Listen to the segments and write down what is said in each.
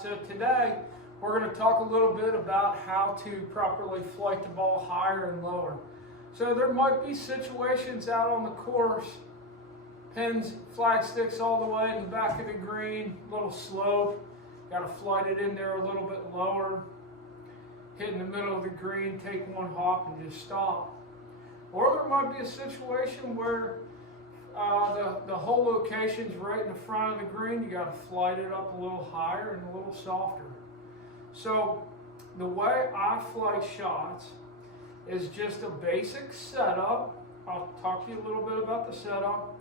So today we're going to talk a little bit about how to properly flight the ball higher and lower. So there might be situations out on the course, pins, flag sticks all the way in the back of the green, little slope, got to flight it in there a little bit lower, hit in the middle of the green, take one hop and just stop. Or there might be a situation where the whole location's right in the front of the green. You got to flight it up a little higher and a little softer. So the way I flight shots is just a basic setup. I'll talk to you a little bit about the setup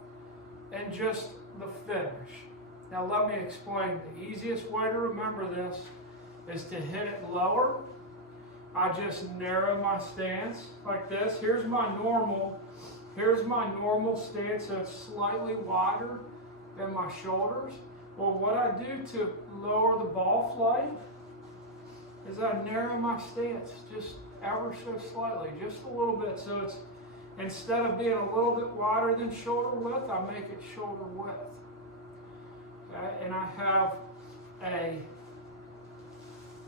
and just the finish. Now let me explain. The easiest way to remember this is to hit it lower. I just narrow my stance like this. Here's my normal stance, so it's slightly wider than my shoulders. Well, what I do to lower the ball flight is I narrow my stance just ever so slightly, just a little bit. So it's, instead of being a little bit wider than shoulder width, I make it shoulder width. Okay? And I have a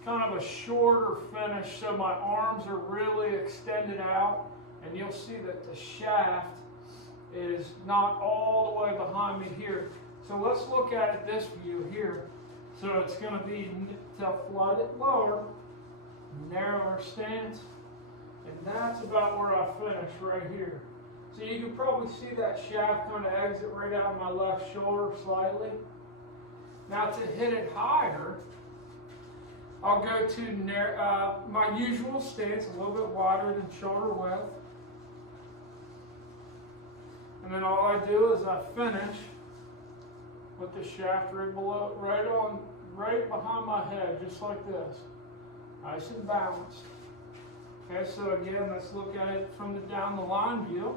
kind of a shorter finish, so my arms are really extended out, and you'll see that the shaft is not all the way behind me here. So let's look at it this view here. So it's going to be to flight it lower, narrower stance, and that's about where I finish right here. So you can probably see that shaft kind of exit right out of my left shoulder slightly. Now to hit it higher, I'll go to my usual stance, a little bit wider than shoulder width. And then all I do is I finish with the shaft right below, right behind my head, just like this. Nice and balanced. Okay, so again, let's look at it from the down the line view.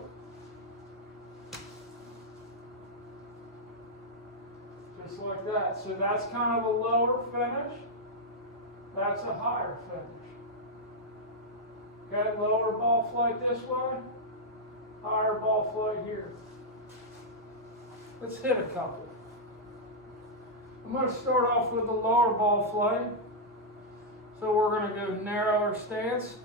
Just like that. So that's kind of a lower finish. That's a higher finish. Okay, lower ball flight this way, higher ball flight here. Let's hit a couple. I'm going to start off with the lower ball flight. So we're going to go narrower stance.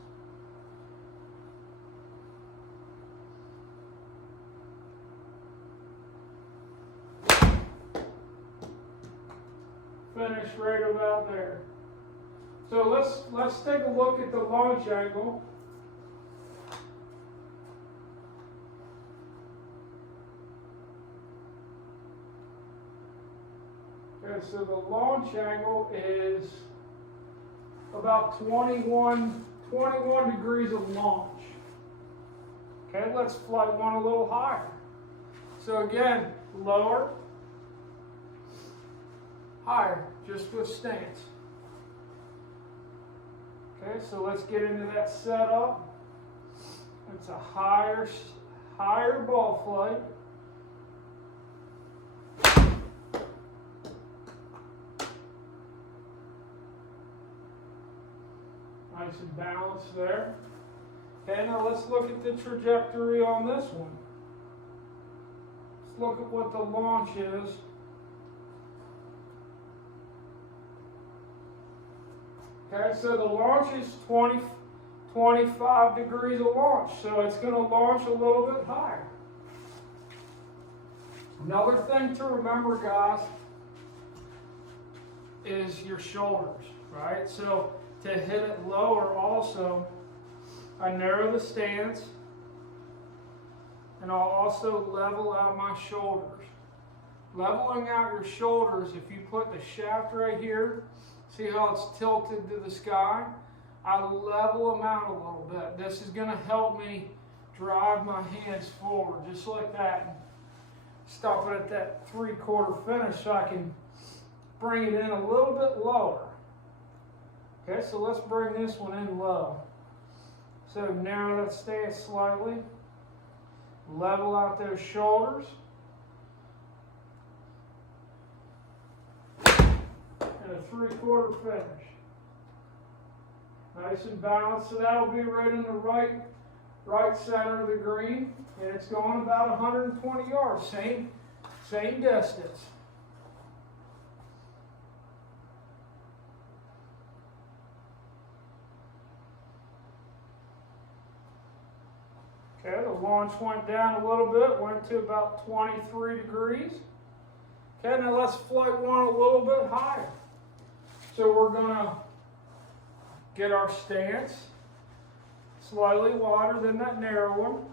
Finish right about there. So let's take a look at the launch angle. Okay, so the launch angle is about 21 degrees of launch. Okay, let's flight one a little higher. So again, lower, higher, just with stance. Okay, so let's get into that setup. It's a higher ball flight. Nice and balanced there. Okay, now let's look at the trajectory on this one. Let's look at what the launch is. Okay, so the launch is 25 degrees of launch, so it's going to launch a little bit higher. Another thing to remember, guys, is your shoulders, right? So to hit it lower also, I narrow the stance, and I'll also level out my shoulders. Leveling out your shoulders, if you put the shaft right here, see how it's tilted to the sky? I level them out a little bit. This is going to help me drive my hands forward, just like that. Stop it at that 3/4 finish so I can bring it in a little bit lower. Okay, so let's bring this one in low. So narrow that stance slightly. Level out those shoulders. And a 3/4 finish. Nice and balanced. So that'll be right in the right center of the green. And it's going about 120 yards. Same distance. launch went down a little bit, went to about 23 degrees. Okay, now let's flight one a little bit higher. So we're going to get our stance slightly wider than that narrow one.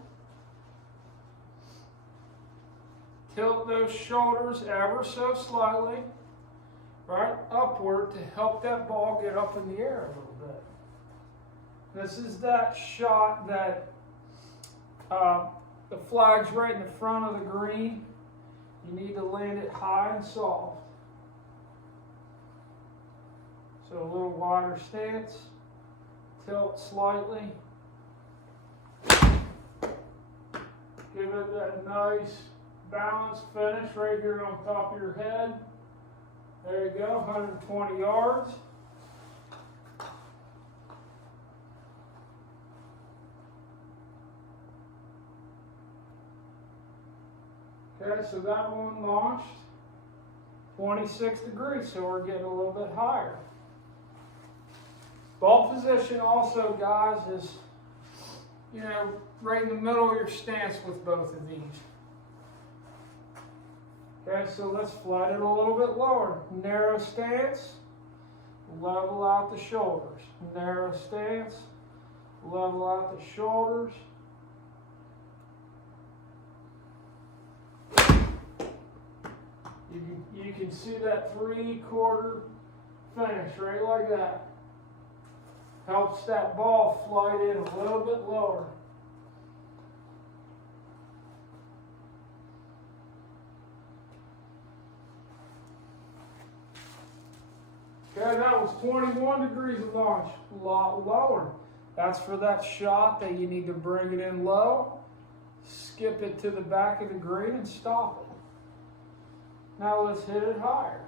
Tilt those shoulders ever so slightly, right, upward to help that ball get up in the air a little bit. This is that shot that the flag's right in the front of the green. You need to land it high and soft. So a little wider stance, tilt slightly. Give it that nice balanced finish right here on top of your head. There you go, 120 yards. Okay, so that one launched 26 degrees, so we're getting a little bit higher. Ball position also, guys, is, you know, right in the middle of your stance with both of these. Okay, so let's flight it a little bit lower. Narrow stance, level out the shoulders. Narrow stance, level out the shoulders. You can see that 3/4 finish right like that. Helps that ball flight in a little bit lower. Okay, that was 21 degrees of launch, a lot lower. That's for that shot that you need to bring it in low, skip it to the back of the green and stop it. Now let's hit it higher.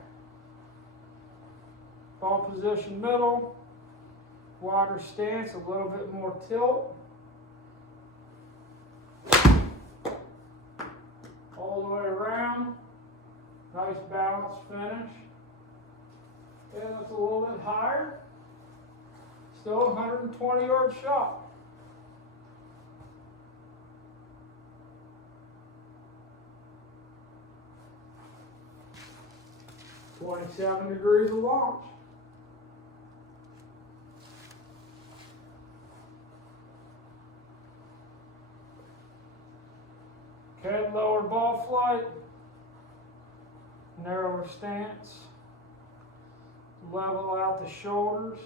Ball position middle, wider stance, a little bit more tilt. All the way around, nice balanced finish. Okay, that's a little bit higher. Still a 120-yard shot. $27 degrees of launch. Okay, lower ball flight, narrower stance, level out the shoulders.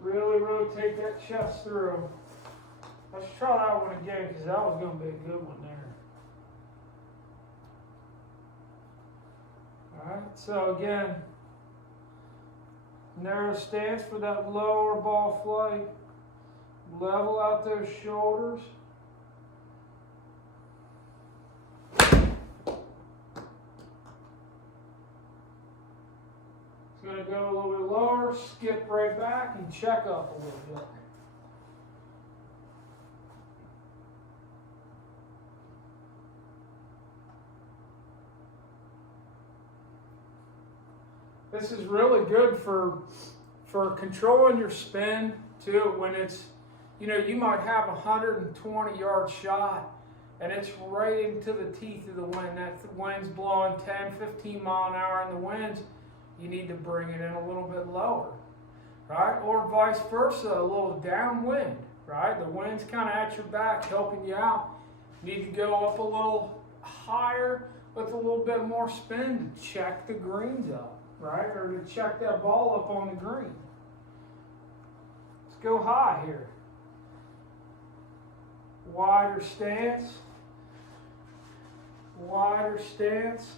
Really rotate that chest through. Let's try that one again because that was going to be a good one there. Alright, so again, narrow stance for that lower ball flight. Level out those shoulders. It's going to go a little bit lower, skip right back, and check up a little bit. This is really good for controlling your spin too. When it's, you know, you might have a 120-yard shot and it's right into the teeth of the wind. That wind's blowing 10, 15 mile an hour in the winds. You need to bring it in a little bit lower, right? Or vice versa, a little downwind, right? The wind's kind of at your back, helping you out. You need to go up a little higher with a little bit more spin to check the greens up. Right, or to check that ball up on the green. Let's go high here. Wider stance,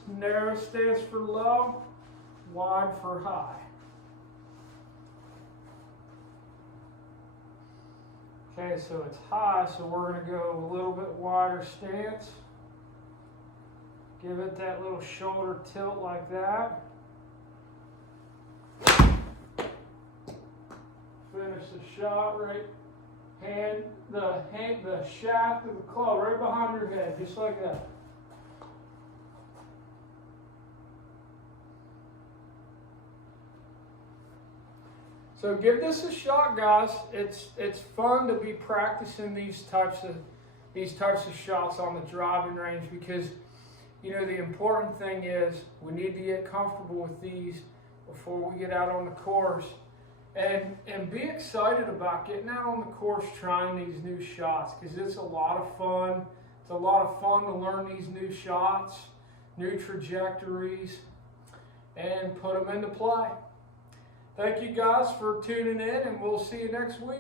narrow stance for low, wide for high. Okay, so it's high, so we're going to go a little bit wider stance. Give it that little shoulder tilt like that. Finish the shot right, the shaft of the club right behind your head, just like that. So give this a shot, guys. It's fun to be practicing these types of shots on the driving range, because you know the important thing is we need to get comfortable with these before we get out on the course, and be excited about getting out on the course trying these new shots, because it's a lot of fun. It's a lot of fun to learn these new shots, new trajectories, and put them into play. Thank you guys for tuning in, and we'll see you next week.